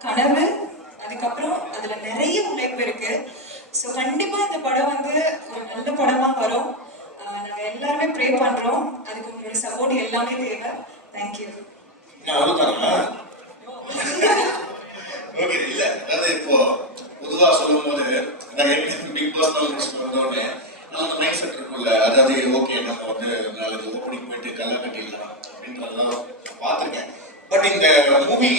கனவு அதுக்கப்புறம் அதுல நிறைய உழைப்பு இருக்கு. ஸோ கண்டிப்பா இந்த படம் வந்து ஒரு நல்ல படமா வரும். நாங்க எல்லாருமே ப்ரே பண்றோம். அதுக்கு உங்களோட சப்போர்ட் எல்லாமே தேவை தேங்க்யூ நான் அவ்வளோதானா ஓகே இல்ல அதாவது இப்போ பொதுவா சொல்லும் போது நான் எப்படி பிக் பாஸ் முடிச்சுட்டு வந்தோடனே நம்ம மைண்ட் செட் இருக்கும்ல அதாவது ஓகே நம்ம வந்து நாளைக்கு ஓப்பனிங் போயிட்டு கல்ல கட்டிடலாம் அப்படின்றதெல்லாம் பார்த்துருக்கேன் பட் இந்த மூவி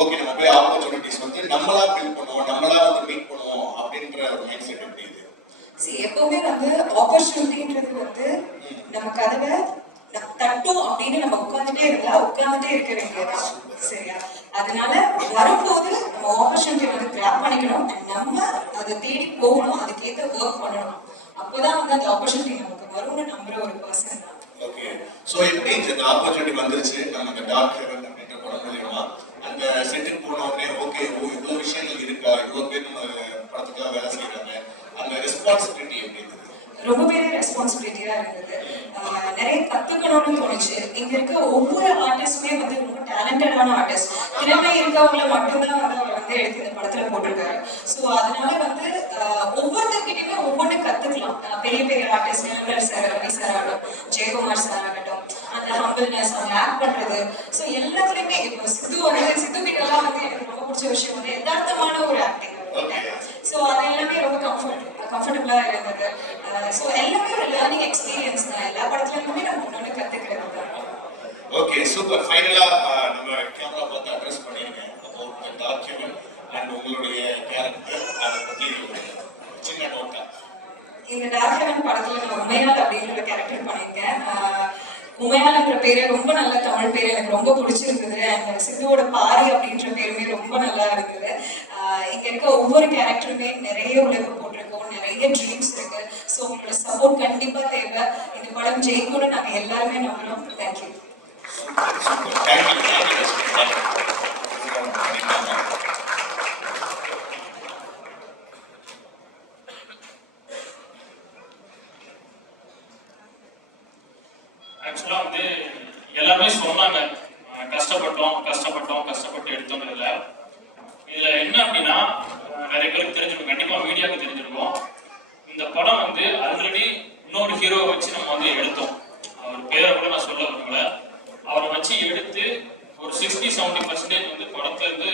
ஓகே நம்ம போய் ஆப்பர்ச்சுனிட்டிஸ் வந்து நம்மளா பில்ட் பண்ணுவோம் நம்மளா வந்து மீட் பண்ணுவோம் அப்படின்ற ஒரு மைண்ட் செட் எப்படி இது See, எப்பவுமே வந்து ஆப்பர்ச்சுனிட்டின்றது வந்து நம்ம கதவை ந- தட்டும் அப்படின்னு நம்ம உட்கார்ந்துட்டே இருந்தா உட்கார்ந்துட்டே இருக்க வேண்டியதுதான் சரியா அதனால வரும்போது நம்ம கிராப் பண்ணிக்கணும். and நம்ம அதை தேடி போகணும். அதுக்கேற்ற ஒர்க் பண்ணணும். அப்போதான் வந்து அந்த ஆப்பர்ச்சுனிட்டி நமக்கு வரும்னு நம்புற ஒரு பர்சன் ஓகே ஸோ எப்படி இந்த ஆப்பர்ச்சுனிட்டி வந்துருச்சு? நம்ம இந்த டார்க் ஹெவன் அப்படின்ற படம் மூலியமா அந்த செட்டுக்கு போன உடனே ஓகே ஓ இவ்வளோ விஷயங்கள் இருக்கா? இவ்வளோ பேர் நம்ம படத்துக்காக வேலை செய்யறாங்க அந்த ரெஸ்பான்சிபிலிட்டி எப்படி இருந்தது? ரொம்ப பெரிய ரெஸ்பான்சிபிலிட்டியா இருந்தது. நிறைய கத்துக்கணும்னு தோணுச்சு. இங்க இருக்க ஒவ்வொரு ஆர்டிஸ்டுமே வந்து ரொம்ப டேலண்டடான ஆர்டிஸ்ட் திறமை இருக்கவங்கள மட்டும்தான் வந்து வந்து எடுத்து இந்த படத்துல போட்டிருக்காரு. ஸோ அதனால வந்து ஒவ்வொருத்தர்கிட்டயுமே ஒவ்வொன்று கத்துக்கலாம். பெரிய பெரிய ஆர்டிஸ்ட் நிலங்கர் சார் ரவி சார் ஆகட்டும் ஜெயக்குமார் சார் ஆகட்டும் அந்த ஹம்பிள்னஸ் அவங்க ஆக்ட் பண்றது. ஸோ எல்லாத்துலயுமே இப்போ சித்து வந்து சித்து கிட்டலாம் வந்து எனக்கு ரொம்ப பிடிச்ச விஷயம் வந்து யதார்த்தமான ஒரு ஆக்டிங் ஸோ அது எல்லாமே ரொம்ப கம்ஃபர்ட் கம்ஃபர்டபுளா இருந்தது. ஸோ எல்லாமே ஒரு லேர்னிங் எக்ஸ்பீரியன்ஸ் தான். எல்லா படத்துல இருந்துமே நம்ம ஒன்று கத்துக்கிறது ஓகே சூப்பர் ஃபைனலா நம்ம கேமரா பார்த்து அட்ரஸ் பண்ணிருக்கேன் about the dark heaven and உங்களுடைய கேரக்டர் அதை பத்தி ஒரு சின்ன நோட்டா இந்த டார்க் படத்துல நான் உமையால் அப்படின்ற கேரக்டர் பண்ணியிருக்கேன். ஆஹ் பேரு ரொம்ப நல்ல தமிழ் பேர். எனக்கு ரொம்ப பிடிச்சிருந்தது. அண்ட் சித்துவோட பாரி அப்படின்ற பேருமே ரொம்ப நல்லா இருந்தது. இங்க இருக்க ஒவ்வொரு கேரக்டருமே நிறைய உழைப்பு போட்டிருக்கோம். நிறைய ட்ரீம்ஸ் இருக்கு. ஸோ உங்களோட சப்போர்ட் கண்டிப்பா தேவை. இந்த படம் ஜெயிக்கும்னு நாங்க எல்லாருமே நம்புறோம். Thank you Thank you. ஆக்சுவலாக வந்து எல்லாருமே சொன்னாங்க. கஷ்டப்பட்டோம் கஷ்டப்பட்டோம் கஷ்டப்பட்டு எடுத்தோங்கிறதுல இதில் என்ன அப்படின்னா நிறைய பேருக்கு தெரிஞ்சிருக்கும். கண்டிப்பாக மீடியாவுக்கு தெரிஞ்சிருக்கும். இந்த படம் வந்து ஆல்ரெடி இன்னொரு ஹீரோவை வச்சு நம்ம வந்து எடுத்தோம். அவர் பேரை கூட நான் சொல்ல விரும்பல. அவரை வச்சு எடுத்து ஒரு சிக்ஸ்டி செவன்டி பர்சன்டேஜ் வந்து படத்தை இருந்து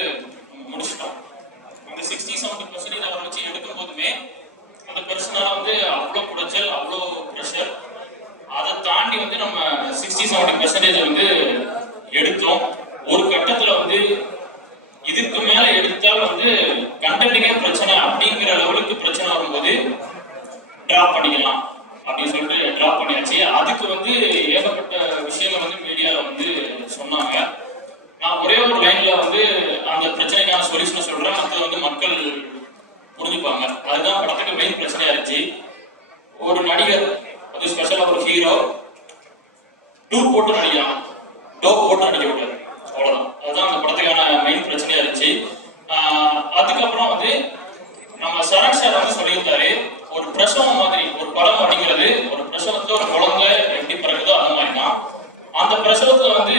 முடிச்சிட்டோம் அந்த சிக்ஸ்டி செவன்டி பர்சன்டேஜ் அவரை வச்சு எடுக்கும் போதுமே அந்த பர்சனால வந்து அவ்வளோ குடைச்சல் அவ்வளோ தாண்டி வந்து நம்ம சிக்ஸ்டி செவன்டி பர்சன்டேஜ் வந்து எடுத்தோம் ஒரு கட்டத்துல வந்து இதுக்கு மேல எடுத்தால் வந்து கண்டென்ட்டுக்கே பிரச்சனை அப்படிங்கிற லெவலுக்கு பிரச்சனை வரும்போது டிராப் பண்ணிக்கலாம் அப்படின்னு சொல்லிட்டு டிராப் பண்ணியாச்சு அதுக்கு வந்து ஏகப்பட்ட விஷயங்கள் வந்து மீடியாவில் வந்து சொன்னாங்க நான் ஒரே ஒரு லைன்ல வந்து அந்த பிரச்சனைக்கான சொல்யூஷனை சொல்றேன் மற்ற வந்து மக்கள் புரிஞ்சுப்பாங்க அதுதான் படத்துக்கு மெயின் பிரச்சனையா இருந்துச்சு ஒரு நடிகர் அது ஸ்பெஷலா ஒரு ஹீரோ டூ போட்டு நடிக்கலாம் டோப் போட்டு நடிக்க கூடாது அவ்வளவுதான் அதுதான் அந்த படத்துக்கான மெயின் பிரச்சனையா இருந்துச்சு ஆஹ் அதுக்கப்புறம் வந்து நம்ம சரண் சார் வந்து சொல்லியிருந்தாரு ஒரு பிரசவம் மாதிரி ஒரு படம் அப்படிங்கிறது ஒரு பிரசவத்துல ஒரு குழந்தை எப்படி பிறகுதோ அந்த மாதிரி தான் அந்த பிரசவத்துல வந்து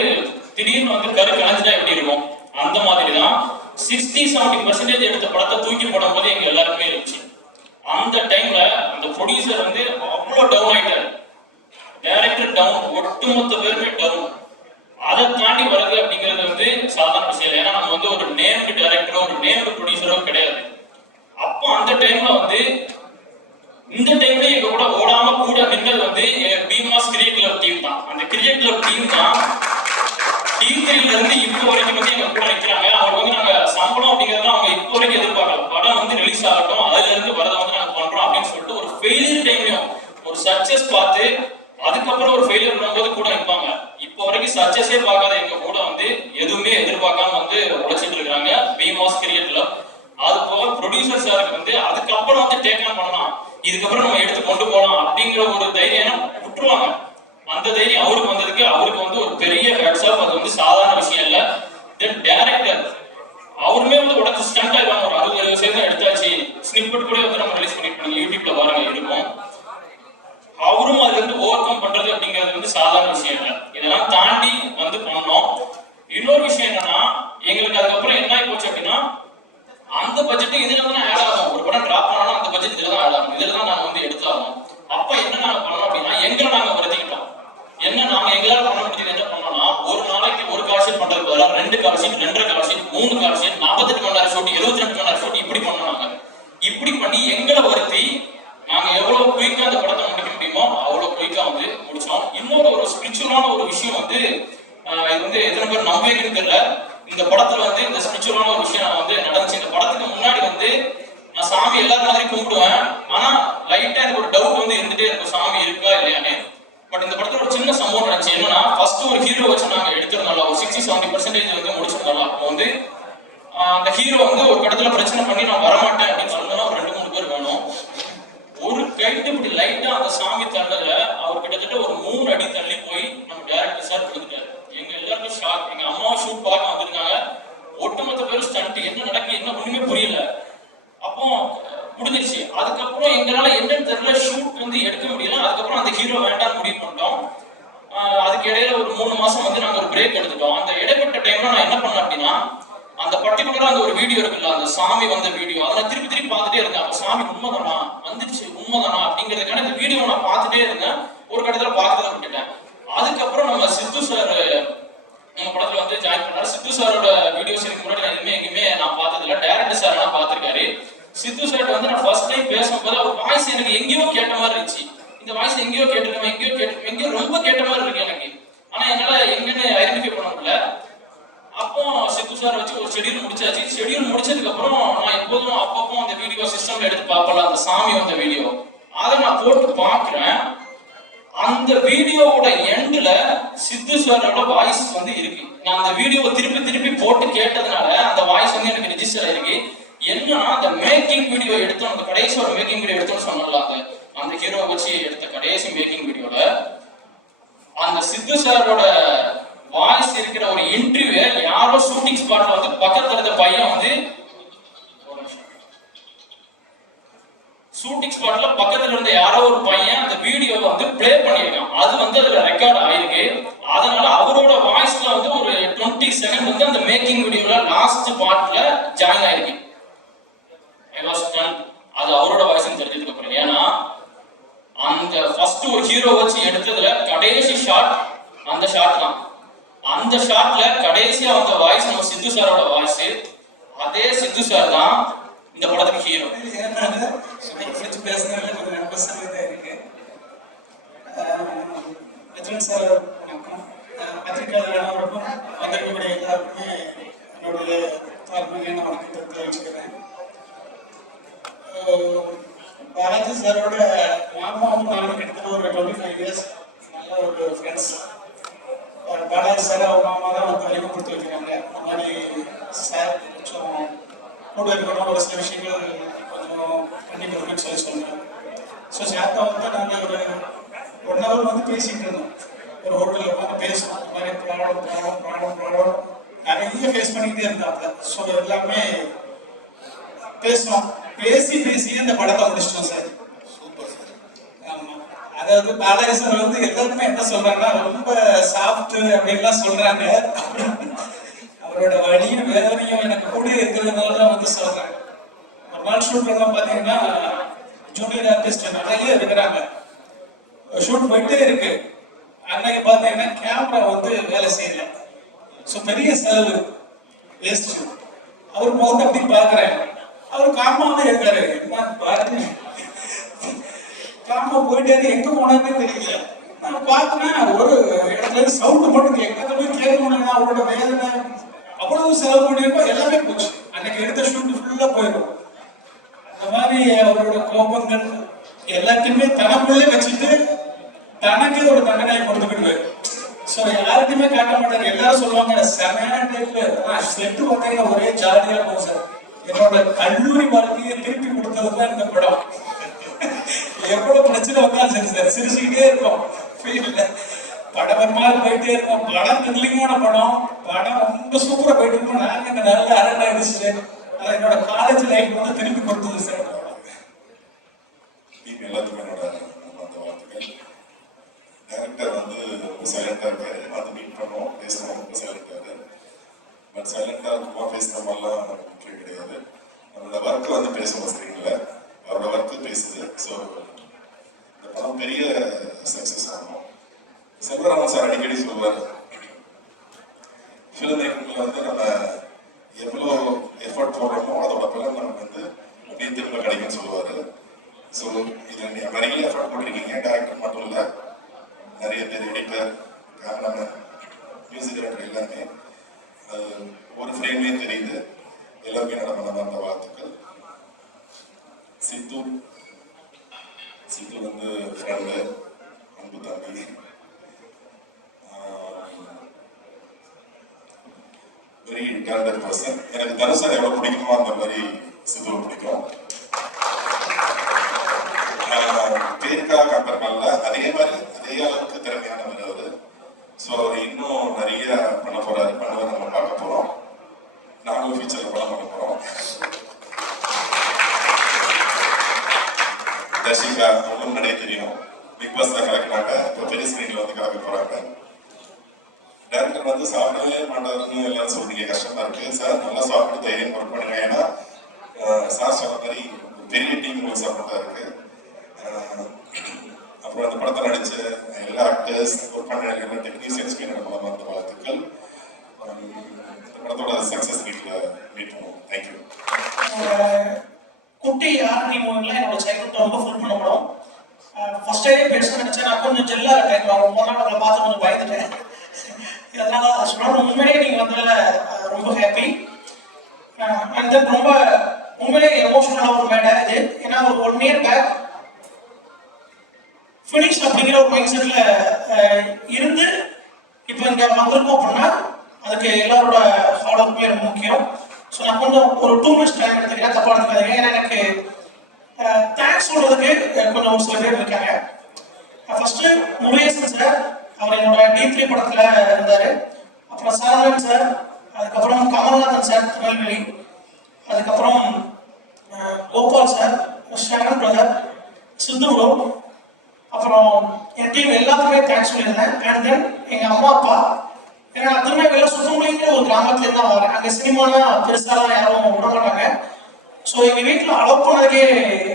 திடீர்னு வந்து கரு கலைஞ்சிட்டா எப்படி இருக்கும் அந்த மாதிரி தான் சிக்ஸ்டி செவன்டி பர்சன்டேஜ் எடுத்த படத்தை தூக்கி போடும் போது எங்க எல்லாருக்குமே இருந்துச்சு அந்த டைம்ல அந்த ப்ரொடியூசர் வந்து அவ்வளோ டவுன் ஆயிட்டாரு டைரக்டர் டவுன் ஒட்டுமொத்த பேருமே டவுன் அதை தாண்டி வர்றது அப்படிங்கிறது வந்து சாதாரண விஷயம் ஏன்னா நம்ம வந்து ஒரு நேம்டு டைரக்டரோ ஒரு நேம்டு ப்ரொடியூசரோ கிடையாது. அப்போ அந்த டைம்ல வந்து இந்த டைம்ல எங்க கூட ஓடாம கூட நின்றது வந்து பீமாஸ் கிரியேட் கிளப் டீம் தான். அந்த கிரியேட் கிளப் டீம் தான் டீம் த்ரீல இருந்து இப்போ வரைக்கும் வந்து எங்க கூட நிக்கிறாங்க. அவங்க வந்து நாங்க சம்பளம் அப்படிங்கறத அவங்க இப்போ வரைக்கும் எதிர்பார்க்கல. படம் வந்து ரிலீஸ் ஆகட்டும் அதுல இருந்து வரதை வந்து நாங்க பண்றோம் அப்படின்னு சொல்லிட்டு ஒரு ஃபெயிலியர் டைம்லயும் ஒரு சக்சஸ் பார்த்து அதுக்கப்புறம் ஒரு ஃபெயிலியர் பண்ணும்போது கூட நிற்பாங்க இப்போ வரைக்கும் சக்சஸே பார்க்காத எங்க கூட வந்து எதுவுமே எதிர்பார்க்காம வந்து உழைச்சிட்டு இருக்காங்க பிமாஸ் கிரியேட்ல அது போக ப்ரொடியூசர் சாருக்கு வந்து அதுக்கப்புறம் வந்து டேக் ஆன் பண்ணலாம் இதுக்கப்புறம் நம்ம எடுத்து கொண்டு போகலாம் அப்படிங்கிற ஒரு தைரியம் விட்டுருவாங்க அந்த தைரியம் அவருக்கு வந்ததுக்கு அவருக்கு வந்து ஒரு பெரிய ஹெட்ஸ் ஆஃப் அது வந்து சாதாரண விஷயம் இல்ல தென் டேரக்டர் அவருமே வந்து உடச்சு ஸ்டண்ட் ஆயிடுவாங்க ஒரு அறுபது எழுபது சதவீதம் எடுத்தாச்சு ஸ்னிப்பட் கூட வந்து நம்ம ரிலீஸ் பண்ணிட்டு யூடியூப்ல பாருங்க இருக்கும் அவரும் அதுல இருந்து ஓவர் கம் பண்றது அப்படிங்கிறது வந்து சாதாரண விஷயம் இல்லை இதெல்லாம் தாண்டி வந்து பண்ணோம் இன்னொரு பட்ஜெட் இதுல தான் ஆட் ஆகும் ஒரு படம் டிராப் ஆனாலும் அந்த பட்ஜெட் இதுல தான் ஆட் ஆகும் இதுல தான் நாங்க வந்து எடுத்தாகும் அப்ப என்ன நாங்க பண்ணோம் அப்படின்னா எங்களை நாங்க வருத்திக்கிட்டோம் என்ன நாங்க எங்களால பண்ண முடிஞ்சது என்ன பண்ணோம்னா ஒரு நாளைக்கு ஒரு கால் ஷீட் பண்றதுக்கு பதிலாக ரெண்டு கால் ஷீட் ரெண்டரை கால் ஷீட் மூணு கால் ஷீட் நாற்பத்தெட்டு மணி நேரம் ஷூட் எழுபத்தி ரெண்டு மணி நேரம் ஷூட் இப்படி பண்ணோம் நாங்க இப்படி பண்ணி எங்களை வருத்தி நாங்க எவ்வளவு குயிக்கா அந்த படத்தை முடிக்க முடியுமோ அவ்வளவு குயிக்கா வந்து முடிச்சோம் இன்னொரு ஒரு ஸ்பிரிச்சுவலான ஒரு விஷயம் வந்து ஆஹ் இது வந்து எத்தனை பேர் நம்புவீங்கன்னு தெரியல இந்த படத்துல வந்து இந்த ஸ்பிரிச்சுவலான ஒரு விஷயம் வந்து நடந்துச்சு இந்த படத்துக்கு முன்னாடி வந்து நான் சாமி கூப்பிடுவேன். ஆனா லைட்டா எனக்கு ஒரு டவுட் வந்து இருந்துட்டே இருக்கும். சாமி இருக்கா இல்லையானே. பட் இந்த படத்துல ஒரு சின்ன சம்பவம் நடந்துச்சு. என்னன்னா ஃபர்ஸ்ட் ஒரு ஹீரோ வச்சு நாங்க எடுத்திருந்தாலும் ஒரு சிக்ஸ்டி செவன்டி பர்சன்டேஜ் வந்து முடிச்சிருந்தாலும் அப்போ வந்து அந்த ஹீரோ வந்து ஒரு கடத்துல பிரச்சனை பண்ணி நான் வரமாட்டேன் அப்படின்னு சொல்லணும்னா ஒரு ரெண்டு மூணு பேர் வேணும் ஒரு கைட்டு இப்படி லைட்டா அந்த சாமி தள்ளல அவர் கிட்டத்தட்ட ஒரு மூணு அடி தள்ளி போய் நம்ம டேரக்டர் சார் கொடுத்துட்டாரு எங்க எல்லாருக்கும் ஷாக் எங்க அம்மாவும் ஷூட் பார்க்க வந்திருக்காங்க ஒட்டுமொத்த பேரும் ஸ்டண்ட் என்ன நடக்கு என்ன ஒண்ணுமே புரியல அப்போ முடிஞ்சிருச்சு அதுக்கப்புறம் எங்களால என்னன்னு தெரியல ஷூட் வந்து எடுக்க முடியல அதுக்கப்புறம் அந்த ஹீரோ வேண்டாம்னு முடிவு பண்ணிட்டோம் ஆஹ் அதுக்கு இடையில ஒரு மூணு மாசம் வந்து நாங்க ஒரு பிரேக் எடுத்துட்டோம் அந்த இடைப்பட்ட டைம்ல நான் என்ன பண்ணேன் அப்படின்னா அந்த பர்டிகுலரா அந்த ஒரு வீடியோ இருக்குல்ல அந்த சாமி வந்த வீடியோ அதை நான் திருப்பி திருப்பி பார்த்துட்டே இருந்தேன் அப்ப சாமி உண்மைதானா வந்துருச்சு உண்மைதானா அப்படிங்கிறதுக்கான இந்த வீடியோ நான் பார்த்துட்டே இருந்தேன். ஒரு கட்டத்துல பார்க்கறத விட்டுட்டேன். அதுக்கப்புறம் நம்ம சித்து சார் நம்ம படத்துல வந்து ஜாயின் பண்ணாரு. சித்து சாரோட வீடியோஸ் எனக்கு முன்னாடி நான் எதுவுமே எங்கேயுமே நான் பார்த்தது இல்ல டேரக்டர் சார் நான் பார்த்திருக்காரு. சித்து சார் வந்து நான் ஃபர்ஸ்ட் டைம் பேசும்போது அவர் வாய்ஸ் எனக்கு எங்கேயோ கேட்ட மாதிரி இருந்துச்சு. இந்த வாய்ஸ் எங்கேயோ கேட்டிருக்கேன் எங்கேயோ கேட்டு எங்கேயோ ரொம்ப கேட்ட மாதிரி இருக்கு எனக்கு ஆனா என்னால எங்கன்னு ஐடென்டிஃபை பண்ண முடியல அப்போ சித்து சார் வச்சு ஒரு ஷெடியூல் முடிச்சாச்சு ஷெடியூல் முடிச்சதுக்கு அப்புறம் நான் எப்போதும் அப்பப்போ அந்த வீடியோ சிஸ்டம்ல எடுத்து பார்ப்பல அந்த வீடியோ அதை நான் போட்டு பார்க்குறேன். அந்த வீடியோவோட எண்ட்ல சித்து சாரோட வாய்ஸ் வந்து இருக்கு. நான் அந்த வீடியோவை திருப்பி திருப்பி போட்டு கேட்டதுனால அந்த வாய்ஸ் வந்து எனக்கு ரிஜிஸ்டர் ஆயிருக்கு. என்னன்னா அந்த மேக்கிங் வீடியோ எடுத்தோம். அந்த கடைசி ஒரு மேக்கிங் வீடியோ எடுத்தோம்னு சொன்னோம்ல அந்த அந்த ஹீரோ வச்சு எடுத்த கடைசி மேக்கிங் வீடியோல அந்த சித்து சாரோட வாய்ஸ் இருக்கிற ஒரு இன்டர்வியூ யாரோ ஷூட்டிங் ஸ்பாட்ல வந்து பக்கத்துல இருந்த பையன் வந்து ஷூட்டிங் ஸ்பாட்ல பக்கத்துல இருந்த யாரோ ஒரு பையன் அந்த வீடியோவை வந்து ப்ளே பண்ணியிருக்கான். அது வந்து அதுல ரெக்கார்ட் ஆயிருக்கு. அதனால அவரோட வாய்ஸ்ல வந்து ஒரு டுவெண்ட்டி செகண்ட் வந்து அந்த மேக்கிங் வீடியோல லாஸ்ட் பார்ட்ல ஜாயின் ஆயிருக்கு. அது அவரோட வாய்ஸ் தெரிஞ்சதுக்கு அப்புறம். ஏன்னா அந்த ஃபர்ஸ்ட் ஒரு ஹீரோ வச்சு எடுத்ததுல கடைசி ஷாட் அந்த ஷாட் தான். அந்த ஷாட்ல கடைசியா வந்த வாய்ஸ் நம்ம சித்து சாரோட வாய்ஸ் அதே சித்து சார் தான் இந்த படத்துக்கு ஹீரோ ஏன்னால குறிச்சு பேசுனதுல கொஞ்சம் ரொம்ப இருக்கு அர்ஜுன் சார் வணக்கம் அஹ் பத்திரிகையாளர் அனைவருக்கும் வந்திருக்கக்கூடிய எல்லாருக்குமே என்னுடைய தாழ்மையான வணக்கத்தை தெரிவிச்சுக்கிறேன் அஹ் பாலாஜி சாரோட மாமாவும் நானும் கிட்டத்தட்ட ஒரு டுவெண்ட்டி ஃபைவ் இயர்ஸ் நல்ல ஒரு ஃப்ரெண்ட்ஸ் பாலாஜி சார் அவங்க மாமா தான் வந்து அறிமுகப்படுத்தி வைக்கிறாங்க. இந்த மாதிரி சார் கொஞ்சம் கூட இருக்கணும் ஒரு சில விஷயங்கள் கொஞ்சம் சொல்லி சொன்னாங்க ஸோ சேர்த்தா வந்து நாங்கள் ஒரு ஒன் ஹவர் வந்து பேசிட்டு இருந்தோம். ஒரு ஹோட்டலில் உட்காந்து பேசணும் இந்த மாதிரி ப்ராப்ளம் ப்ராப்ளம் ப்ராப்ளம் ப்ராப்ளம் நிறைய ஃபேஸ் பண்ணிக்கிட்டே இருந்தாங்க ஸோ எல்லாமே பேசணும் பேசி பேசியே இந்த படத்தை முடிச்சிட்டோம் சார். Super sir. ஆமா. அதாவது பாலாஜி சார் வந்து எல்லாருமே என்ன சொல்றாங்கன்னா ரொம்ப சாஃப்ட் அப்படின்லாம் சொல்றாங்க. அவரோட வழியும் வேதனையும் எனக்கு கூட சொல்றேன் ஒரு ஷூட்லாம் பாத்தீங்கன்னா ஜூனியர் ஆர்டிஸ்ட் நிறைய இருக்கிறாங்க. ஷூட் போயிட்டே இருக்கு. அன்னைக்கு பாத்தீங்கன்னா கேமரா வந்து வேலை செய்யல. ஸோ பெரிய செலவு. வேஸ்ட் அவர் முகத்தை அப்படி பாக்குறேன் அவர் காமாவே இருக்காரு. என்ன பாருங்க. காமா போயிட்டாரு எங்க போனாருன்னு தெரியல. நான் பார்த்தேன் ஒரு இடத்துல சவுண்ட் மட்டும் கேட்க போய் கேட்கணும் அவரோட வேதனை. அவ்வளவு செலவு பண்ணியிருக்கோம். எல்லாமே போச்சு. அன்னைக்கு எடுத்த ஷூட் ஃபுல்லா போயிடும். அந்த மாதிரி அவரோட கோபங்கள் எல்லாத்தையுமே தனக்குள்ளே வச்சுட்டு தனக்கு ஒரு தண்டனை கொடுத்துக்கிட்டு சோ யாருக்குமே காட்ட மாட்டாரு எல்லாரும் சொல்லுவாங்க செமையான டைப்ல செட்டு பார்த்தீங்கன்னா ஒரே ஜாலியா இருக்கும் சார் என்னோட கல்லூரி வாழ்க்கையை திருப்பி கொடுத்ததுதான் இந்த படம். எவ்வளவு பிரச்சனை வந்தாலும் சரி சார் சிரிச்சுக்கிட்டே இருக்கும் ஃபீல்ல படம் மாதிரி போயிட்டே இருக்கும். படம் த்ரில்லிங்கான படம். படம் ரொம்ப சூப்பரா போயிட்டு இருக்கும். நாங்க இந்த நல்ல அரண்டா அடிச்சுட்டு காலேஜ் லைஃப் வந்து திருப்பி கொடுத்தது சார். டீம் எல்லாத்துக்கும் என்னோட அந்த வாழ்த்துக்கள் டேரக்டர் வந்து ரொம்ப சைலண்டாக இருக்காரு. வந்து மீட் பண்ணோம் பேசணும் ரொம்ப சைலண்டாக பட் சைலண்டாக இருக்குமா பேசுகிற மாதிரிலாம் முக்கியம் கிடையாது. வந்து பேசுவோம் ஸ்க்ரீன்ல அவரோட ஒர்க்கு பேசுது. ஸோ இந்த படம் பெரிய சக்ஸஸ் ஆகும். செல்வராமன் சார் அடிக்கடி சொல்லுவார் ஃபிலிம் மேக்கிங்ல வந்து நம்ம எவ்வளோ எஃபர்ட் போடுறோமோ அதோட பலன் நமக்கு வந்து அப்படியே திரும்ப கிடைக்கும்னு சொல்லுவார். ஸோ இதில் நீங்கள் நிறைய எஃபர்ட் போட்டிருக்கீங்க. டேரக்டர் மட்டும் இல்லை நிறைய பேர் எடிட்டர் கேமராமேன் மியூசிக் டைரக்டர் எல்லாமே அது ஒரு ஃப்ரேமே தெரியுது. எல்லாருமே என்னோட அந்த வாழ்த்துக்கள். சித்து சித்து வந்து ஃப்ரெண்டு அன்பு தம்பி. வெரி டேலண்டட் பர்சன் எனக்கு தனுஷர் எவ்வளோ பிடிக்குமோ அந்த மாதிரி சிதுவை பிடிக்கும் பேருக்காக கம்பேர் பண்ணல அதே மாதிரி அதே அளவுக்கு திறமையானவர் அவரு ஸோ அவர் இன்னும் நிறைய பண்ண போறாரு பண்ணுவார் நம்ம பார்க்க போறோம் நாங்களும் ஃபியூச்சர்ல படம் பண்ண போறோம் தர்ஷிகா உங்களுக்கு முன்னாடியே தெரியும் பிக் பாஸ் தான் கலக்கினாங்க இப்போ பெரிய ஸ்கிரீன்ல வந்து கலக்க போறாங்க டேரக்டர் வந்து சாப்பிடவே மாட்டாருன்னு எல்லாரும் சொல்றீங்க கஷ்டமா இருக்கு சார் நல்லா சாப்பிட்டு தைரியம் ஒர்க் பண்ணுங்க ஏன்னா சார் சொன்ன மாதிரி பெரிய டீம் உங்களுக்கு சப்போர்ட்டா இருக்கு அப்புறம் அந்த படத்தை நடிச்ச எல்லா ஆக்டர்ஸ் ஒர்க் பண்ண எல்லா டெக்னீஷியன்ஸ்க்கு என்னோட மனமார்ந்த வாழ்த்துக்கள் இந்த படத்தோட சக்சஸ் வீட்டில் மீட் பண்ணுவோம் தேங்க்யூ அஹ் குட்டி ஆர்மி மூவில என்னோட சைல்ட்ஹுட் ரொம்ப ஃபுல் பண்ண படம் ஃபர்ஸ்ட் டைம் பேச நினைச்சேன் நான் கொஞ்சம் ஜெல்லாக டைம் ஆகும் போனால் அவங்களை பார்த்து கொஞ்சம் பயந்துட்டேன் அதனால சொல்றேன் உண்மையிலேயே நீங்கள் வந்ததுல ரொம்ப ஹாப்பி அண்ட் தென் ரொம்ப உண்மையிலேயே எமோஷனலாக ஒரு மேடை இது ஏன்னா ஒரு ஒன் இயர் பேக் ஃபினிஷ் அப்படிங்கிற ஒரு மைண்ட் செட்டில் இருந்து இப்போ இங்கே வந்திருக்கோம் அப்படின்னா அதுக்கு எல்லாரோட ஹார்ட் ரொம்ப முக்கியம். ஸோ நான் கொஞ்சம் ஒரு டூ மினிட்ஸ் டைம் எடுத்துக்கிறேன் தப்பாக எடுத்துக்காதீங்க. ஏன்னா எனக்கு தேங்க்ஸ் சொல்கிறதுக்கு கொஞ்சம் ஒரு சில பேர் இருக்காங்க. ஃபர்ஸ்ட் முருகேசன் சார் அவர் என்னோட டி படத்துல இருந்தாரு. அப்புறம் சாரன் சார் அதுக்கப்புறம் கமல்நாதன் சார் திருநெல்வேலி அதுக்கப்புறம் Gopal sir Sharan brother Sidhu bro அப்புறம் என் டீம் எல்லாத்துக்குமே தேங்க்ஸ் சொல்லியிருந்தேன். அண்ட் தென் எங்க அம்மா அப்பா. ஏன்னா நான் திருநெல்வேலியில் சுத்தமொழிங்கிற ஒரு கிராமத்துல இருந்து தான் வரேன். அங்க சினிமாலாம் பெருசாலாம் யாரும் விட மாட்டாங்க. ஸோ எங்க வீட்டில் அலோவ் பண்ணதுக்கே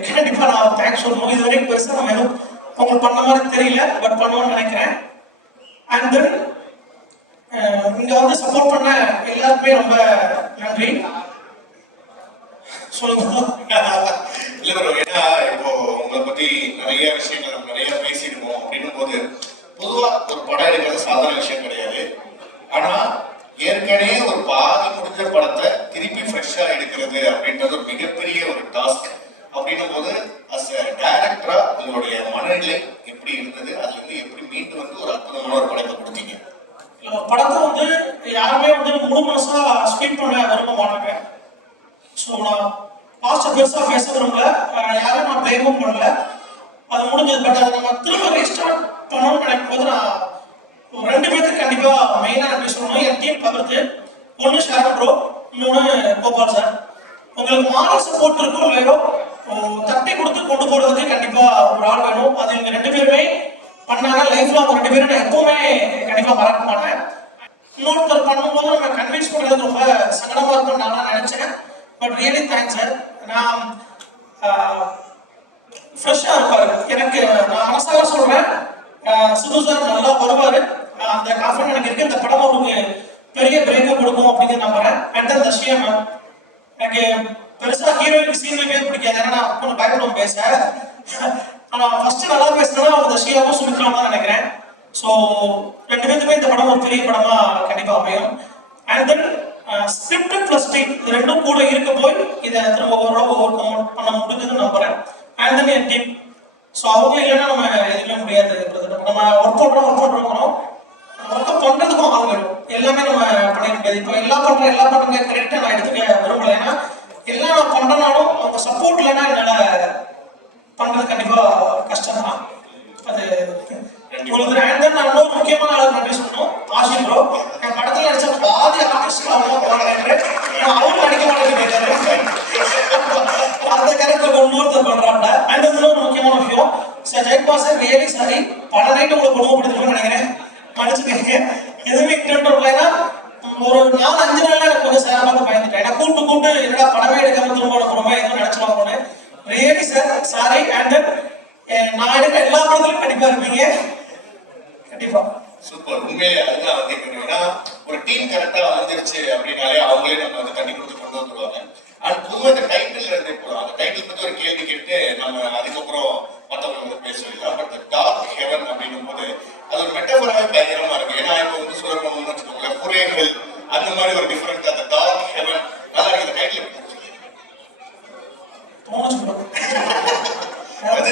கண்டிப்பா நான் தேங்க்ஸ் சொல்லணும். இது வரைக்கும் பெருசா நம்ம எதுவும் அவங்களுக்கு பண்ண மாதிரி தெரியல. பட் பண்ணுவோம்னு நினைக்கிறேன். அண்ட் தென் uh, இங்க வந்து சப்போர்ட் பண்ண எல்லாருக்குமே ரொம்ப நன்றி. சொல்லுங்க. இல்ல ப்ரோ ஏன்னா இப்போ உங்களை பத்தி நிறைய விஷயங்கள் நம்ம நிறைய பேசிடுவோம் அப்படின்னும் போது பொதுவா ஒரு படம் எடுக்கிறது சாதாரண விஷயம் கிடையாது. ஆனா ஏற்கனவே ஒரு பாதி முடிஞ்ச படத்தை திருப்பி ஃப்ரெஷ்ஷா எடுக்கிறது அப்படின்றது ஒரு மிகப்பெரிய ஒரு டாஸ்க் அப்படின்னும் போது அஸ் டைரக்டரா உங்களுடைய மனநிலை எப்படி இருந்தது? மீண்டு படத்தை கொடுத்தீங்க. நம்ம படத்தை வந்து யாருமே வந்து முழு மனசா ஸ்பீட் பண்ண விரும்ப மாட்டாங்க ஸோ நான் பாஸ்ட் பெருசா பேச விரும்பல. யாரும் நான் பிளேமும் பண்ணல. அது முடிஞ்சது பட் அதை நம்ம திரும்ப ரீஸ்டார்ட் பண்ணணும்னு நினைக்கும் போது நான் ரெண்டு பேருக்கு கண்டிப்பா மெயினாக நன்றி சொல்லணும் என் டீம் தவிர்த்து ஒன்று ஷாரன் ப்ரோ இன்னொன்று கோபால் சார் உங்களுக்கு மாடல் சப்போர்ட் இருக்கும் இல்லையோ தட்டி கொடுத்து கொண்டு போறதுக்கு கண்டிப்பா ஒரு ஆள் வேணும். அது இவங்க ரெண்டு பேருமே பண்ணாங்க லைஃப்ல அவங்க ரெண்டு பேரும் நான் எப்பவுமே கண்டிப்பா மறக்க மாட்டேன் இன்னொருத்தர் பண்ணும்போது நம்ம கன்வின்ஸ் பண்றது ரொம்ப சங்கடமா இருக்கும்னு நான் நினைச்சேன். பட் ரியலி தேங்க்ஸ் சார் நான் ஃப்ரெஷ்ஷாக இருப்பாரு. எனக்கு நான் மனசார சொல்றேன். சுது சார் நல்லா வருவாரு. அந்த கான்ஃபிடன்ட் எனக்கு இருக்கு. இந்த படம் அவருக்கு பெரிய பிரேக்கப் கொடுக்கும் அப்படின்னு நம்புறேன். அண்ட் தென் தர்ஷியா மேம் எனக்கு பெருசா ஹீரோயின் சீன் வைக்கவே பிடிக்காது. ஏன்னா நான் கொஞ்சம் பயப்படுவோம் பேச. ஆனால் ஃபர்ஸ்ட் நல்லா பேசுறேன்னா அவங்க தர்ஷியாவும் சுமித்ராவும் தான் நினைக்கிறேன். ஸோ ரெண்டு பேருக்குமே இந்த படம் ஒரு பெரிய படமா கண்டிப்பா அமையும். And then script plus team இது ரெண்டும் கூட இருக்க போய் இதை திரும்ப ஓரளவு ஓவர் கம் பண்ண முடிஞ்சதுன்னு நம்புறேன். அண்ட் தென் என் டீம் ஸோ அவங்க இல்லைன்னா நம்ம எதுவுமே முடியாது. நம்ம ஒர்க் பண்றோம் ஒர்க் பண்றோம் ஒர்க் பண்ணுறதுக்கும் ஆள் வேணும். எல்லாமே நம்ம பண்ணிக்க முடியாது இப்போ எல்லா பண்ற எல்லா பண்றங்க கரெக்டாக நான் எடுத்துக்க விரும்பல. ஏன்னா எல்லாம் நான் பண்றனாலும் அவங்க சப்போர்ட் இல்லைன்னா என்னால் பண்றது கண்டிப்பா கஷ்டம் தான் அது உங்களுக்கு அண்ட் தென் நான் இன்னொரு முக்கியமான ஆளு நன்றி சொல்லணும் ஆஷின் ப்ரோ என் படத்துல நடிச்ச பாதி ஆர்டிஸ்ட் அவங்க போடுறேன் அவரும் நடிக்க மாட்டேங்கிறாரு அந்த கேரக்டர் இன்னொருத்தர் பண்றாங்க அண்ட் இன்னொரு முக்கியமான விஷயம். Sir Jayakumar sir really sorry பல நைட்டு உங்களை குடும்பப்படுத்திருக்கோம்னு நினைக்கிறேன். மன்னிச்சுக்கங்க. எதுவுமே இன்டர்ன் இல்லைன்னா ஒரு நாலு அஞ்சு நாள்ல எனக்கு கொஞ்சம் சேர பார்த்து பயந்துட்டேன். ஏன்னா கூப்பிட்டு கூப்பிட்டு என்னடா படமே எடுக்காம திரும்ப ரொம்ப எதுவும் சார் சாரி அண்ட் நாடு எல்லா படத்துலயும் கண்டிப்பா இருப்பீங்க. கண்டிப்பா. சூப்பர் உண்மையிலே அதுதான் வந்து எப்படின்னா ஒரு டீம் கரெக்டா வந்துருச்சு அப்படின்னாலே அவங்களே நம்ம வந்து தண்ணி கொடுத்து கொண்டு வந்துருவாங்க. அண்ட் பொதுவாக இந்த டைட்டில் இருந்தே போகலாம் அந்த டைட்டில் பத்தி ஒரு கேள்வி கேட்டு நம்ம அதுக்கப்புறம் மற்றவங்க வந்து பேச சொல்லலாம் பட் டார்க் ஹெவன் அப்படின்னும் போது அது ஒரு மெட்டபராகவே பயங்கரமா இருக்கு ஏன்னா இப்போ வந்து சுரங்கம்னு வச்சுக்கோங்களேன் புரியங்கள் அந்த மாதிரி ஒரு டிஃபரெண்ட் அந்த டார்க் ஹெவன் நல்லா இருக்கு டைட்டில் தோணும்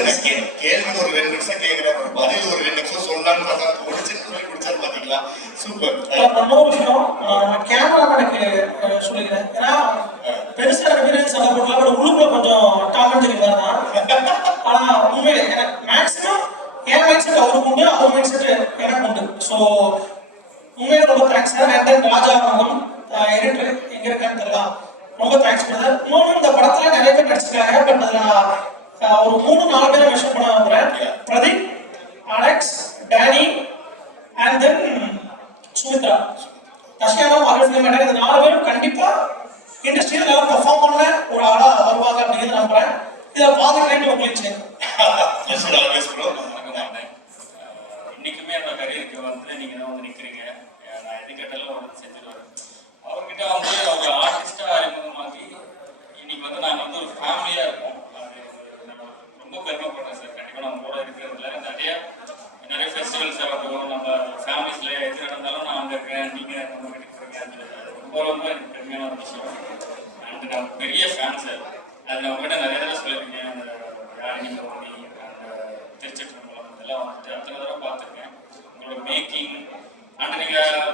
bro. அது நான் கே- கேள்வி ஒரு ரெண்டு நிமிஷம் கேட்கிறேன் பதில் ஒரு ரெண்டு நிமிஷம் சொல்லலாம்னு பார்த்தா முடிச்சுன்னு சொல்லி முடிச்சாரு பாத்தீங்களா சூப்பர் அப்புறம் இன்னொரு விஷயம் நான் கேமராமேனுக்கு அஹ், சொல்லிக்கிறேன். ஏன்னா பெருசா எக்ஸ்பீரியன்ஸ் அந்த பொருள் பட் உள்ளுக்குள்ள கொஞ்சம் டாமன் தெரியுதா ஆனா உண்மையிலே எனக்கு மேக்ஸிமம் என் மைண்ட் செட் அவருக்கு உண்டு அவர் மைண்ட் செட் எனக்கு உண்டு. ஸோ உண்மையில ரொம்ப thanks sir and then Raja editor எங்க இருக்கான்னு தெரியல. ரொம்ப தேங்க்ஸ் பிரதர் இன்னொன்று இந்த படத்துல நிறைய பேர் நடிச்சிருக்காங்க பட் அதுல ஒரு மூணு நாலு பேரை மென்ஷன் பண்ண வந்துறேன் Pradeep Alex Danny and then Sumitra. தஷ்யானா மகள் மாட்டாங்க இந்த நாலு பேரும் கண்டிப்பா இண்டஸ்ட்ரியில் நல்லா பெர்ஃபார்ம் பண்ண ஒரு ஆளா வருவாங்க அப்படிங்கிறது நம்புறேன். இதை பார்த்துக்கிட்டே உங்களுக்கு இன்னைக்குமே என்னோட கரியருக்கு வந்து நீங்க தான் வந்து நிக்கிறீங்க. நான் எது கேட்டாலும் வந்து வரேன் அவர்கிட்ட வந்து ஒரு ஆர்டிஸ்டா அறிமுகமாக்கி இன்னைக்கு வந்து நாங்க வந்து ஒரு ஃபேமிலியா இருக்கோம். ரொம்ப பெருமைப்படுறேன் சார். கண்டிப்பாக நம்ம கூட இருக்கிறதுல நிறைய நிறைய ஃபெஸ்டிவல்ஸ் ஆகட்டும் நம்ம ஃபேமிலிஸில் எது நடந்தாலும் நான் அங்கே இருக்கேன் நீங்கள் நம்ம கிட்ட ரொம்ப ரொம்ப எனக்கு பெருமையான ஒரு விஷயம். அண்ட் நான் பெரிய ஃபேன் சார். அது நான் உங்ககிட்ட நிறைய தடவை சொல்லியிருக்கேன். அந்த யாழினி கவுனி அந்த திருச்சிற்றம்பலம் இதெல்லாம் வந்துட்டு அத்தனை தடவை பார்த்துருக்கேன். உங்களோட மேக்கிங் அண்ட் நீங்கள்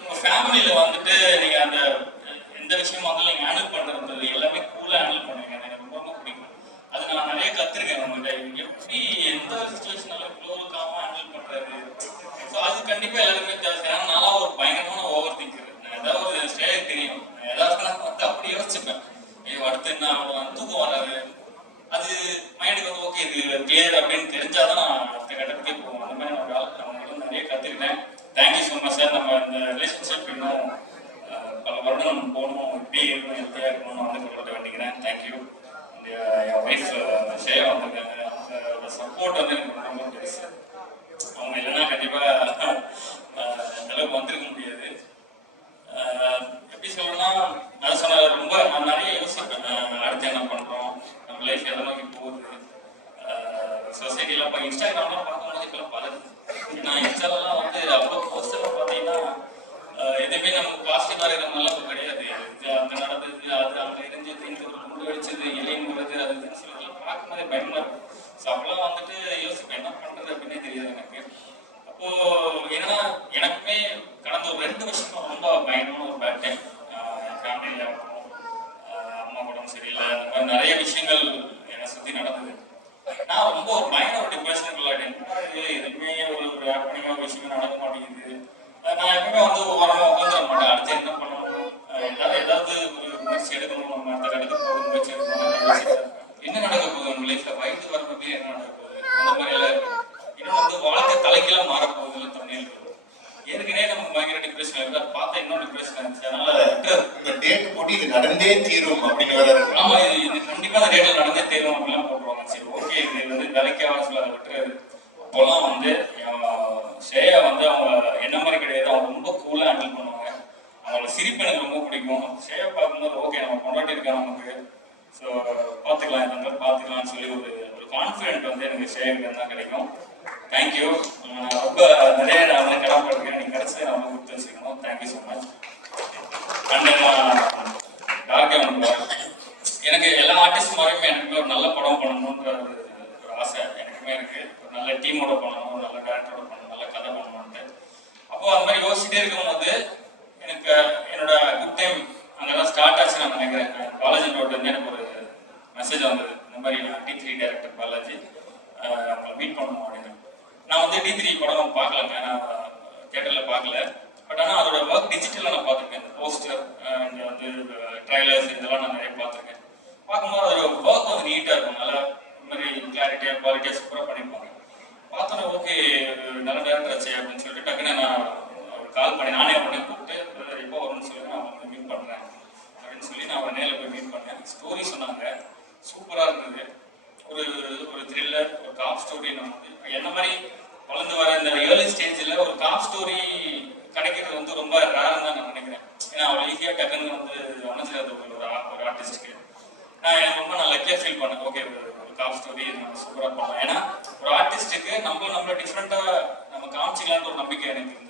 உங்கள் ஃபேமிலியில் வந்துட்டு நீங்கள் அந்த எந்த விஷயமும் வந்து நீங்கள் ஹேண்டில் பண்ணுறது எல்லாமே கூலாக ஹேண்டில் பண்ணுவீங்க அது எனக்கு ரொம்ப ரொம்ப பிடிக்கும் அது நான் நிறைய கத்துருக்கேன் உங்கள்கிட்ட எப்படி எந்த ஒரு சுச்சுவேஷனாலும் இவ்வளோ ஒரு ஹேண்டில் பண்றாரு ஸோ அது கண்டிப்பா எல்லாருமே தேவை ஏன்னா நான்லாம் ஒரு பயங்கரமான ஓவர் திங்கர் நான் ஏதாவது ஒரு ஸ்டேஜ் தெரியும். ஏதாவது நான் வந்து அப்படி யோசிச்சுப்பேன். ஐயோ அடுத்து என்ன ஆகும்? தூக்கம் வராது. அது மைண்டுக்கு வந்து ஓகே இது கிளியர் அப்படின்னு தெரிஞ்சாதான் நான் அடுத்த கட்டத்துக்கே போவோம் அந்த மாதிரி நான் வேலை அவங்களுக்கு நிறைய கற்றுக்கிட்டேன் தேங்க்யூ ஸோ மச் சார் நம்ம இந்த ரிலேஷன்ஷிப் இன்னும் பல வருடம் போகணும். இப்படி இருக்கணும் ஹெல்த்தியாக இருக்கணும்னு வந்து சொல்லிட்டு வேண்டிக்கிறேன். தேங்க்யூ என் ஒய்ஃப் ஷேயா வந்திருக்காங்க அவங்க சப்போர்ட் வந்து எனக்கு ரொம்ப பெருசு அவங்க இல்லைன்னா கண்டிப்பாக அந்த அளவுக்கு வந்திருக்க முடியாது எப்படி சொல்லணும்னா நான் சொன்ன ரொம்ப நான் நிறைய யோசிப்பேன் அடுத்து என்ன பண்ணுறோம் நம்ம லைஃப் எதை நோக்கி போகுது சொசைட்டில இப்போ இன்ஸ்டாகிராம்லாம் பார்க்கும்போது இப்பெல்லாம் பல நான் இன்ஸ்டாலலாம் வந்து அவ்வளோ எதுவுமே நமக்கு பாசிட்டிவா இருக்கிற மாதிரிலாம் இப்ப கிடையாது. இது அங்கே நடந்தது அது அங்கே இருந்து இங்கே ஒரு குண்டு வெடிச்சது இலைங்கிறது அது இதுன்னு இதெல்லாம் பார்க்கும்போதே பயமா இருக்கும் ஸோ அப்பெல்லாம் வந்துட்டு யோசிப்பேன் என்ன பண்றது அப்படின்னே தெரியாது எனக்கு. அப்போ என்னன்னா எனக்குமே கடந்த ஒரு ரெண்டு வருஷமா ரொம்ப பயணம் ஒரு பேட் டைம் என் ஃபேமிலியில அம்மா உடம்பு சரியில்லை அந்த மாதிரி நிறைய விஷயங்கள் என்னை சுத்தி நடந்தது நான் ரொம்ப ஒரு பயங்கர ஒரு டிப்ரெஷனுக்குள்ளாட்டேன் எதுவுமே ஒரு ஒரு ஹாப்பனிங்காக ஒரு விஷயமே நடக்க மாட்டேங்குது அஹ் நான் எப்பவுமே வந்து ஓரமாக உட்காந்துட மாட்டேன் அடுத்து என்ன பண்ணணும் அஹ் ஏதாவது ஏதாவது ஒரு முயற்சி எடுக்கணும் நம்ம அடுத்த இடத்துக்கு போக முயற்சி எடுக்கணும் நான் யோசிச்சுட்டு இருப்பேன். என்ன நடக்க போகுது உங்க லைஃப்ல வயது வரப்பே என்ன நடக்க போகுது அந்த மாதிரி எல்லாம் இருக்கு இன்னும் வந்து வாழ்க்கை தலைக்கெல்லாம் மாற போகுதுல தமிழ் ஏற்கனவே நமக்கு பயங்கர டிப்ரெஷன் இருக்கு அதை பார்த்தா இன்னும் டிப்ரெஷன் இருந்துச்சு அதனால விட்டுறது. இந்த டேட் போட்டு இது நடந்தே தீரும் அப்படின்னு வேற இருக்கு ஆமா இது இது கண்டிப்பா அந்த டேட்ல நடந்தே தேரும் அப்படிலாம் போட்டுருவாங்க சரி ஓகே இது வந்து வேலைக்கு ஆக சொல்ல அதை விட்டுறது அப்போலாம் வந்து அஹ், ஸ்ரேயா வந்து அவங்க என்ன மாதிரி கிடையாது அவங்க ரொம்ப கூலா ஹேண்டில் பண்ணுவாங்க அவங்களோட சிரிப்பு எனக்கு ரொம்ப பிடிக்கும் ஸ்ரேயா பார்க்கும்போது ஓகே நம்ம நமக்கு ஸோ பார்த்துக்கலாம் இந்த பார்த்துக்கலாம்னு சொல்லி ஒரு ஒரு கான்ஃபிடென்ட் வந்து எனக்கு ஸ்ரேயா தான் கிடைக்கும். தேங்க்யூ ரொம்ப நிறைய நான் வந்து கடமைப்பட்டிருக்கேன் நீங்கள் கிடச்சி நான் ரொம்ப கொடுத்து வச்சுக்கணும். தேங்க்யூ ஸோ மச் அண்ட் எனக்கு எல்லா ஆர்டிஸ்ட் மாதிரியுமே எனக்கு ஒரு நல்ல படம் பண்ணணுன்ற ஒரு ஒரு ஆசை எனக்குமே இருக்கு. ஒரு நல்ல டீமோட பண்ணணும் ஒரு நல்ல டேரக்டரோட பண்ணணும் நல்ல கதை பண்ணணும்ட்டு அப்போ அந்த மாதிரி யோசிச்சுட்டே இருக்கும்போது எனக்கு என்னோட குட் டைம் அங்கெல்லாம் ஸ்டார்ட் ஆச்சு நான் நினைக்கிறேன் பாலாஜி ரோட்ல இருந்து எனக்கு ஒரு மெசேஜ் வந்தது. இந்த மாதிரி நான் D three director Balaji ah அவங்களை மீட் பண்ணணும் அப்படின்னு. நான் வந்து டி த்ரீ படம் பார்க்கலங்க. நான் தேட்டரில் பார்க்கல. பட் ஆனால் அதோட ஒர்க் டிஜிட்டலில் நான் பார்த்துருக்கேன். இந்த போஸ்டர் இந்த வந்து ட்ரைலர்ஸ் இதெல்லாம் நான் நிறைய பார்த்துருக்கேன். பார்க்கும்போது அதோட ஒர்க் வந்து நீட்டாக இருக்கும் நல்லா இந்த மாதிரி கிளாரிட்டியாக குவாலிட்டியாக சூப்பராக பண்ணியிருப்பாங்க பார்த்தோன்னே ஓகே நல்ல டேரக்டர் ஆச்சு அப்படின்னு சொல்லிட்டு டக்குன்னு நான் கால் பண்ணி நானே அவனை கூப்பிட்டு "brother, எப்போ வரும்னு சொல்லி நான் வந்து மீட் பண்ணுறேன் அப்படின்னு சொல்லி நான் அவன் நேரில் போய் மீட் பண்ணேன் ஸ்டோரி சொன்னாங்க சூப்பராக இருந்தது ஒரு ஒரு த்ரில்லர் ஒரு காப் ஸ்டோரி நம்ம வந்து இப்ப என்ன மாதிரி வளர்ந்து வர இந்த ஏர்லி ஸ்டேஜில் ஒரு காப் ஸ்டோரி கிடைக்கிறது வந்து ரொம்ப ரேர்னு தான் நான் நினைக்கிறேன் ஏன்னா அவ்வளோ ஈஸியாக டக்குன்னு கிடைச்சது ஒரு ஒரு- ஒரு ஆர்டிஸ்ட்க்கு நான் ரொம்ப நான் லக்கியாக ஃபீல் பண்ணேன் ஓகே ஒரு காப் ஸ்டோரி நம்ம சூப்பராக பண்ணலாம் ஏன்னா ஒரு ஆர்டிஸ்ட்டுக்கு நம்ம நம்மள டிஃப்ரெண்ட்டாக நம்ம காமிச்சிக்கலான்ற ஒரு நம்பிக்கை எனக்கு இருந்தது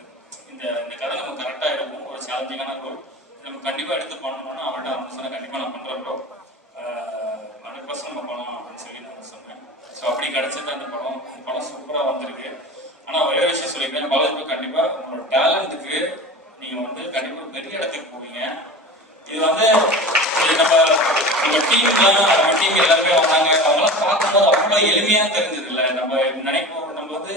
இந்த இந்த கதை நம்ம கரெக்டாக இருக்கும் ஒரு சேலஞ்சிங்கான ரோல் நம்ம கண்டிப்பாக எடுத்து பண்ணணும்னா அவர்கிட்ட அவங்க சொன்னால் கண்டிப்பாக நான் பண்ணுறேன் ப்ரோ ஹண்ட்ரட் பர்சன்ட் நம்ம பண்ணலாம் அப்படின்னு சொல்லி நான் சொன்னேன் ஸோ அப்படி கிடைச்சது அந்த படம் இந்த படம் சூப்பராக வந்திருக்கு ஆனால் ஒரே இந்த சொல்லியிருக்கேன் பாலாஜி உங்களோட டேலண்ட்டுக்கு நீங்க வந்து கண்டிப்பா பெரிய இடத்துக்கு போவீங்க. இது வந்து நம்ம நம்ம டீம் நம்ம டீம் எல்லாருமே வந்தாங்க அவங்களாம் பார்க்கும்போது அவ்வளோ எளிமையா தெரிஞ்சது இல்லை நம்ம நினைப்போம் நம்ம வந்து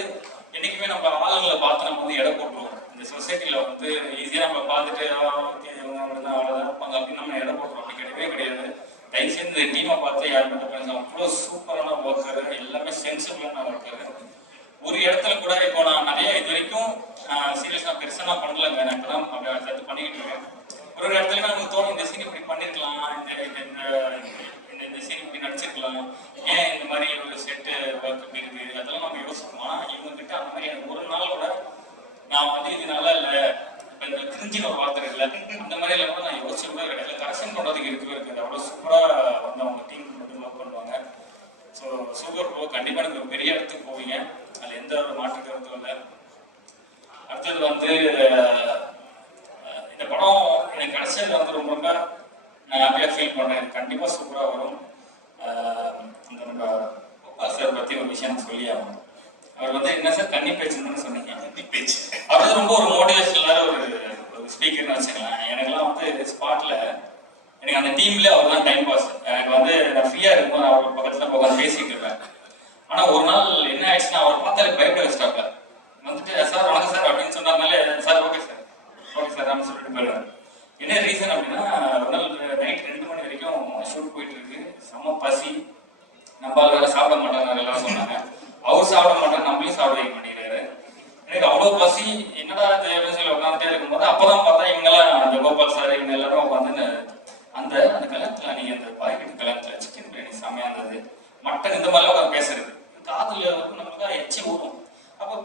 என்னைக்குமே நம்ம ஆளுங்களை பார்த்து நம்ம வந்து எடை போட்டுருவோம். இந்த சொசைட்டில வந்து ஈஸியா நம்ம பார்த்துட்டு அவ்வளவுதான் இருப்பாங்க அப்படின்னு நம்ம இடம் போட்டுருவோம் அப்படி கிடையவே கிடையாது. தயவு செய்து இந்த டீமை பார்த்து யாருமே தப்பு அவ்வளோ சூப்பரான ஒர்க்கர் எல்லாமே சென்சிபிளான ஒர்க்கர் ஒரு இடத்துல கூட இப்போ வரைக்கும் சீரியஸாக பெருசாக நான் பண்ணலங்க நான் இப்போ தான் அப்படி அடுத்தடுத்து பண்ணிக்கிட்டு இருக்கேன். ஒரு ஒரு இடத்துல நமக்கு தோணும் இந்த சீன் இப்படி பண்ணிருக்கலாம் இந்த இந்த இந்த இந்த சீன் இப்படி நடிச்சிருக்கலாம். ஏன் இந்த மாதிரி ஒரு செட்டு ஒர்க் இப்படி இருக்கு? அதெல்லாம் நம்ம யோசிப்போம்? ஆனா இவங்க கிட்ட அந்த மாதிரி எனக்கு ஒரு நாள் கூட நான் வந்து இது நல்லா இல்லை. இப்போ இந்த கிரிஞ்சின்னு ஒரு வார்த்தை இல்லை அந்த மாதிரி எல்லாம் கூட நான் யோசிச்சு கூட கிடையாது. கரெக்ஷன் பண்ணுறதுக்கு இருக்கவே இருக்குது அவ்வளோ சூப்பராக வந்து அவங்க டீம் வந்து ஒர்க் பண்ணுவாங்க. ஸோ சூப்பர் ப்ரோ கண்டிப்பாக நீங்கள் ஒரு பெரிய இடத்துக்கு போவீங்க. அதில் எந்த ஒரு மாற்று கருத்தும் இல்லை. அடுத்தது வந்து இந்த படம் எனக்கு கிடைச்சது வந்து ரொம்ப ரொம்ப நான் ஹாப்பியாக ஃபீல் பண்ணுறேன் கண்டிப்பாக சூப்பராக வரும். அஹ், இந்த நம்ம சார் பற்றி ஒரு விஷயம் சொல்லி ஆகணும். அவர் வந்து என்ன சார் கன்னி பேச்சுன்னு சொன்னீங்க? கன்னி பேச்சு. அவர் வந்து ரொம்ப ஒரு மோட்டிவேஷனலான ஒரு ஒரு ஸ்பீக்கர்னு வச்சுக்கலாம் எனக்கெல்லாம் வந்து ஸ்பாட்ல எனக்கு அந்த டீம்ல அவர் தான் டைம் பாஸ் எனக்கு வந்து நான் ஃப்ரீயா இருக்கும்போது அவர் பக்கத்துல உட்காந்து பேசிட்டு இருப்பேன். ஆனா ஒரு நாள் என்ன ஆயிடுச்சுன்னா அவர் பார்த்தாலே பயப்பட வச்சிட்டாப்ல. வந்துட்டு சார் வணக்கம் சார் அப்படின்னு சொன்னார்னாலே sir okay sir. Okay sir அப்படின்னு சொல்லிட்டு போயிடுறாரு. என்ன ரீசன் அப்படின்னா ஒரு நாள் நைட் ரெண்டு மணி வரைக்கும் ஷூட் போயிட்டு இருக்கு செம்ம பசி. நம்ம வேற சாப்பிட மாட்டாங்க எல்லாரும் சொன்னாங்க. அவர் சாப்பிட மாட்டாங்க நம்மளையும் சாப்பிட வைக்க மாட்டேங்கிறாரு. எனக்கு அவ்வளோ பசி. என்னடா தேவைன்னு சொல்லி உட்காந்துட்டே இருக்கும்போது அப்போதான் பார்த்தா இவங்கெல்லாம் அந்த கோபால் சார் இவங்க எல்லாரும் உட்காந்து அந்த அந்த கல்யாணத்துல நீங்க அந்த பாக்கெட் கல்யாணத்துல சிக்கன் பிரியாணி செமையா இருந்தது. மட்டன் இந்த மாதிரிலாம் உட்காந்து பேசுறது. காதல் நம்மளுக்கு எச்சி ஊறும். அப்ப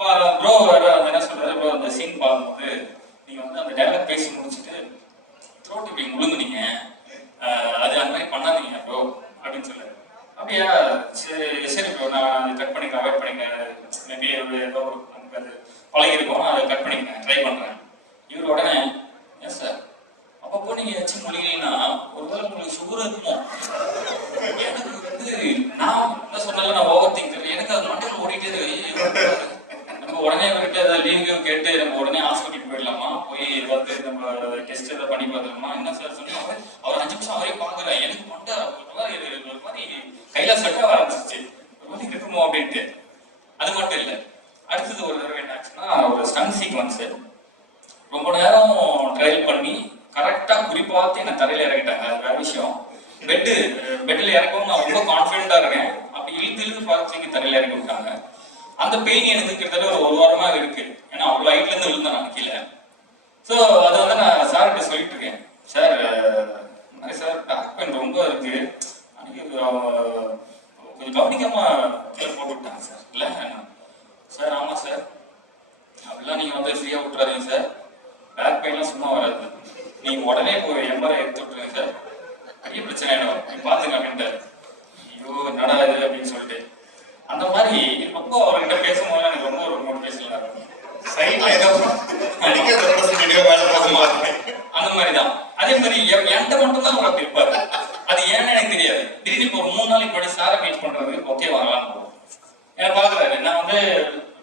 ப்ரோ வேற என்ன சொல்றாரு ப்ரோ அந்த சீன் பார்க்கும்போது நீங்க வந்து அந்த டைலாக் பேசி முடிச்சுட்டு த்ரோட் இப்படி முழுங்குனீங்க அது அந்த மாதிரி பண்ணாதீங்க ப்ரோ அப்படின்னு சொல்லு அப்படியா? சரி சரி ப்ரோ நான் அதை கட் பண்ணிக்க அவாய்ட் பண்ணிக்க மேபி ஏதோ ஒரு நமக்கு அது பழகி இருக்கும் அதை கட் பண்ணிக்கிறேன் ட்ரை பண்றேன். இவர் உடனே எஸ் சார் அப்பப்போ நீங்க வச்சு மொழிங்கன்னா ஒருவேளை உங்களுக்கு சுகர் இருக்குமோ? எனக்கு வந்து நான் என்ன சொன்னாலும் நான் ஓவர் திங்க் எனக்கு அது மண்டையில் ஓடிட்டே இருக்கு. நம்ம உடனே இவர்கிட்ட ஏதாவது லீவ் கேட்டு நம்ம உடனே ஹாஸ்பிட்டல் போயிடலாமா? போய் ஏதாவது நம்ம டெஸ்ட் ஏதாவது பண்ணி பார்த்துலாமா என்ன சார் சொல்லி அவர் அவர் அஞ்சு நிமிஷம் அவரே பார்க்குறேன் எனக்கு மட்டும் ஒரு மாதிரி கையில் மாதிரி கையில சட்ட ஆரம்பிச்சிச்சு ஒரு மாதிரி இருக்குமோ அப்படின்ட்டு. அது மட்டும் இல்லை. அடுத்தது ஒரு தடவை என்ன ஆச்சுன்னா ஒரு ஸ்டன் சீக்வன்ஸ் ரொம்ப நேரம் ட்ரையல் பண்ணி கரெக்டா குறிப்பாத்து என்ன தரையில இறக்கிட்டாங்க. அது வேற விஷயம். பெட்டு பெட்டில் இறக்கவும் நான் ரொம்ப கான்ஃபிடென்ட்டா இருக்கேன். அப்படி இழுத்து இழுத்து பார்த்து தரையில இறக்கி விட்டாங்க. அந்த பெயின் எனக்கு கிட்டத்தட்ட ஒரு ஒரு வாரமா இருக்கு. ஏன்னா அவ்வளோ ஹைட்ல இருந்து விழுந்தேன் நான் கீழே. ஸோ அதை வந்து நான் சார்கிட்ட சொல்லிட்டு இருக்கேன். சார் மாதிரி சார் பேக் பெயின் ரொம்ப இருக்கு. அன்னைக்கு கொஞ்சம் கவனிக்காம போட்டு விட்டாங்க சார் இல்லை? சார் ஆமா சார் அப்படிலாம் நீங்க வந்து ஃப்ரீயா விட்டுறாதீங்க சார் பேக் பெயின்லாம் சும்மா வராது. நீங்க உடனே போய் எம்ஆர்ஐ எடுத்து விட்டுருங்க சார் பெரிய பிரச்சனை என்ன? நீ அப்படின்ட்டு ஐயோ என்னடா இது அப்படின்னு சொல்லிட்டு. அந்த மாதிரி ரொம்ப அவர்கிட்ட பேசும்போது எனக்கு ரொம்ப ஒரு மோட்டிவேஷனாக இருக்கும். சைட்ல ஏதோ வேலை பார்க்க மாட்டேன். அந்த மாதிரி தான் அதே மாதிரி என்- என்கிட்ட மட்டும் தான் அப்படி இருப்பாரு. அது ஏன்னு எனக்கு தெரியாது. திடீர்னு இப்போ ஒரு மூணு நாளைக்கு முன்னாடி சாரை மீட் பண்றது ஓகே வாங்கலாம். என்ன பாக்குறாரு நான் வந்து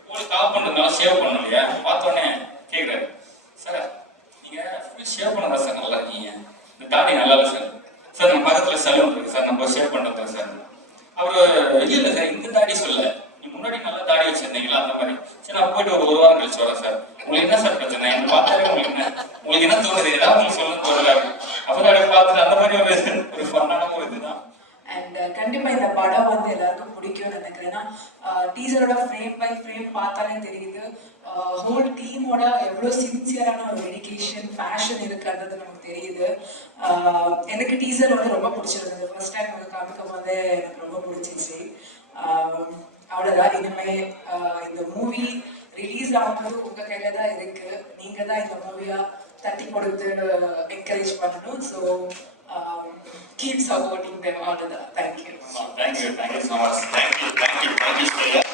உங்களுக்கு கால் பண்றதுனால சேவ் பண்ணணும் இல்லையா? பார்த்த உடனே கேக்குறாரு. சார் நீங்க ஃபுல் ஷேவ் பண்ணதா சார்? நல்லா இருக்கீங்க. இந்த தாடி நல்லா இல்லை சார். சார் நம்ம பக்கத்துல சலூன் இருக்கு. சார் நம்ம ஷேவ் பண்றது சார். அவரு இல்ல இல்ல சார் இந்த தாடி சொல்ல. நீ முன்னாடி நல்லா தாடி வச்சிருந்தீங்களா? அந்த மாதிரி. சரி நான் போயிட்டு ஒரு ஒரு வாரம் கழிச்சு வரேன் சார். உங்களுக்கு என்ன சார் பிரச்சனை? என்ன பார்த்தாலே உங்களுக்கு என்ன? உங்களுக்கு என்ன தோணுது? ஏதாவது உங்களுக்கு சொல்ல தோணுதா? அப்புறம் அதை பார்த்துட்டு அந்த மாதிரி ஒரு ஒரு ஃபன்னான ஒரு இதுதான். அண்ட் uh, கண்டிப்பா இந்த படம் வந்து எல்லாருக்கும் பிடிக்கும்னு நினைக்கிறேன். ஏன்னா டீசரோட ஃப்ரேம் பை ஃப்ரேம் பார்த்தாலே தெரியுது. ஹோல் டீமோட எவ்வளோ சின்சியரான ஒரு டெடிக்கேஷன் ஃபேஷன் இருக்குன்றது நமக்கு தெரியுது. எனக்கு டீசர் வந்து ரொம்ப பிடிச்சிருந்தது. ஃபர்ஸ்ட் டைம் வந்து காமிக்கும் போது எனக்கு ரொம்ப பிடிச்சிச்சு அவ்வளோதான் இனிமே இந்த மூவி ரிலீஸ் ஆகும்போது உங்க கையில தான் இருக்கு. நீங்க தான் இந்த மூவியா தட்டி கொடுத்து என்கரேஜ் பண்ணணும். So keep supporting thank you thank you thank you so much thank you thank you thank you